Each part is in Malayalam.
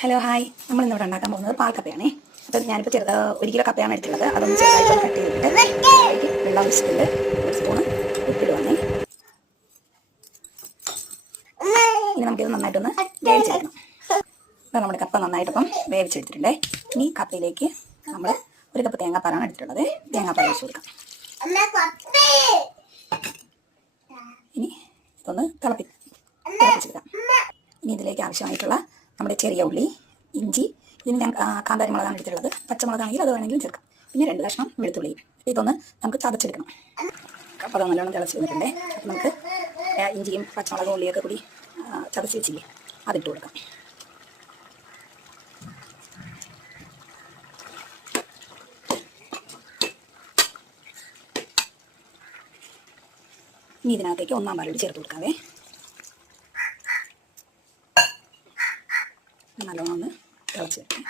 ഹലോ ഹായ്, നമ്മളിന്നിവിടെ ഉണ്ടാക്കാൻ പോകുന്നത് പാൽക്കപ്പയാണേ. അപ്പം ഞാനിപ്പോൾ 1 കിലോ കപ്പയാണ് എടുത്തുള്ളത്. അതൊന്ന് ചെറുതായിട്ട് കട്ട് ചെയ്തിട്ട് അതിലേക്ക് വെള്ളം ഒഴിച്ചിട്ടുണ്ട്. 1 സ്പൂണ് ഉപ്പിടുവാണേ. ഇനി നമുക്കിത് നന്നായിട്ടൊന്ന് വേവിച്ചെടുക്കണം. അപ്പോൾ നമ്മുടെ കപ്പ നന്നായിട്ടിപ്പം വേവിച്ചെടുത്തിട്ടുണ്ട്. ഇനി കപ്പയിലേക്ക് നമ്മൾ 1 കപ്പ് തേങ്ങാപ്പാലാണ് എടുത്തിട്ടുള്ളത്. തേങ്ങാപ്പാൽ ഒഴിച്ച് കൊടുക്കാം. ഇനി ഇതൊന്ന് തിളപ്പിച്ചെടുക്കാം. ഇനി ഇതിലേക്ക് ആവശ്യമായിട്ടുള്ള നമ്മുടെ ചെറിയ ഉള്ളി, ഇഞ്ചി, ഇതിന് ഞാൻ കാന്താരി മുളകാണ് എടുത്തിട്ടുള്ളത്. പച്ചമുളകാണെങ്കിൽ അത് വേണമെങ്കിലും ചേർക്കാം. പിന്നെ 2 കഷ്ണം വെളുത്തുള്ളി. ഇതൊന്ന് നമുക്ക് ചതച്ചെടുക്കണം. അപ്പോൾ അത് നല്ലോണം തിളച്ച് വന്നിട്ടുണ്ട്. അപ്പോൾ നമുക്ക് ഇഞ്ചിയും പച്ചമുളകും ഉള്ളിയൊക്കെ കൂടി ചതച്ച് വെച്ചില്ലേ, അതിട്ട് കൊടുക്കാം. ഇനി ഇതിനകത്തേക്ക് 1/4 പാൽ ചേർത്ത് കൊടുക്കാവേ. നല്ലോണം ഒന്ന് തിളച്ച് വെക്കാം.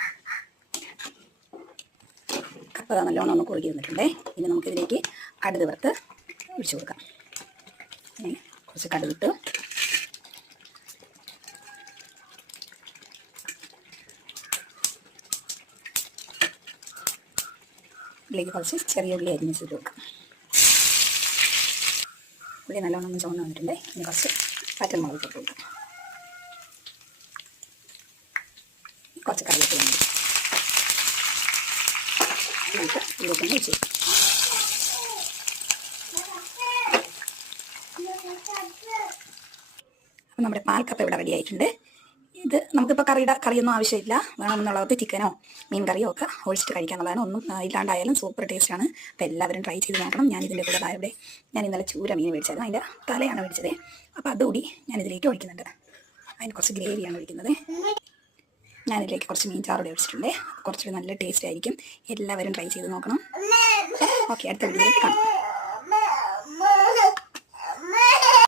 കപ്പ നല്ലോണം ഒന്ന് കുറുകി വന്നിട്ടുണ്ടേ. ഇനി നമുക്കിതിലേക്ക് കടുക് വറുത്ത് ഒഴിച്ചു കൊടുക്കാം. കുറച്ച് കടുകിട്ട് ഇതിലേക്ക് കുറച്ച് ചെറിയ ഉള്ളി അരിഞ്ഞ് ചെയ്ത് കൊടുക്കാം. ഉള്ളി നല്ലോണം ഒന്ന് ചുവന്ന് വന്നിട്ടുണ്ടേ. ഇനി കുറച്ച് പച്ചമുളക് ഇട്ട് കൊടുക്കാം. കുറച്ച് കറിവേപ്പില നമുക്ക് ഇതിലേക്ക് വെച്ച് അപ്പം നമ്മുടെ പാൽക്കപ്പ ഇവിടെ റെഡി ആയിട്ടുണ്ട്. ഇത് നമുക്കിപ്പോൾ കറിയൊന്നും ആവശ്യമില്ല. വേണമെന്നുള്ളവർക്ക് ചിക്കനോ മീൻ കറിയോ ഒക്കെ ഒഴിച്ചിട്ട് കഴിക്കാനുള്ളതാണ്. ഒന്നും ഇല്ലാണ്ടായാലും സൂപ്പർ ടേസ്റ്റാണ്. അപ്പോൾ എല്ലാവരും ട്രൈ ചെയ്ത് നോക്കണം. ഞാനിതിൻ്റെ കൂടെ ഇവിടെ ഞാൻ ഇന്നലെ ചൂര മീൻ മേടിച്ചായിരുന്നു. അതിൻ്റെ തലയാണ് മേടിച്ചത്. അപ്പോൾ അതുകൂടി ഞാനിതിലേക്ക് ഒഴിക്കുന്നുണ്ട്. അതിന് കുറച്ച് ഗ്രേവിയാണ് ഒഴിക്കുന്നത്. ഞാനിതിലേക്ക് കുറച്ച് മീൻ ചാറോടെ ഒഴിച്ചിട്ടുണ്ട്. കുറച്ചുകൂടി നല്ല ടേസ്റ്റ് ആയിരിക്കും. എല്ലാവരും ട്രൈ ചെയ്ത് നോക്കണം. ഓക്കെ, അടുത്ത വീഡിയോയിൽ കാണാം.